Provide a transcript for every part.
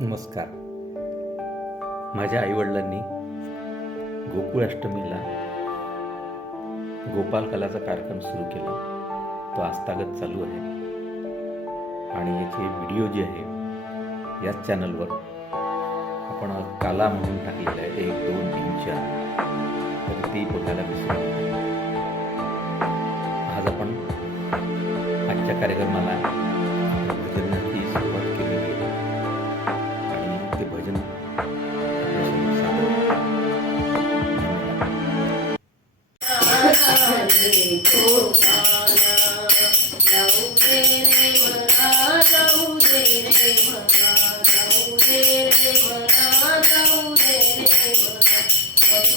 नमस्कार. माझ्या आईवडिलांनी गोकुळाष्टमीला गोपाल कलाचा कार्यक्रम सुरू केला. तो आजतागत चालू आहे. आणि याचे व्हिडिओ जे आहे याच चॅनलवर आपण काला म्हणून टाकलेलं आहे. एक दोन तीन चार. तर ते बघायला विसरू आज आपण आजच्या कार्यक्रमाला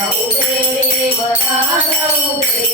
Now, baby, but I.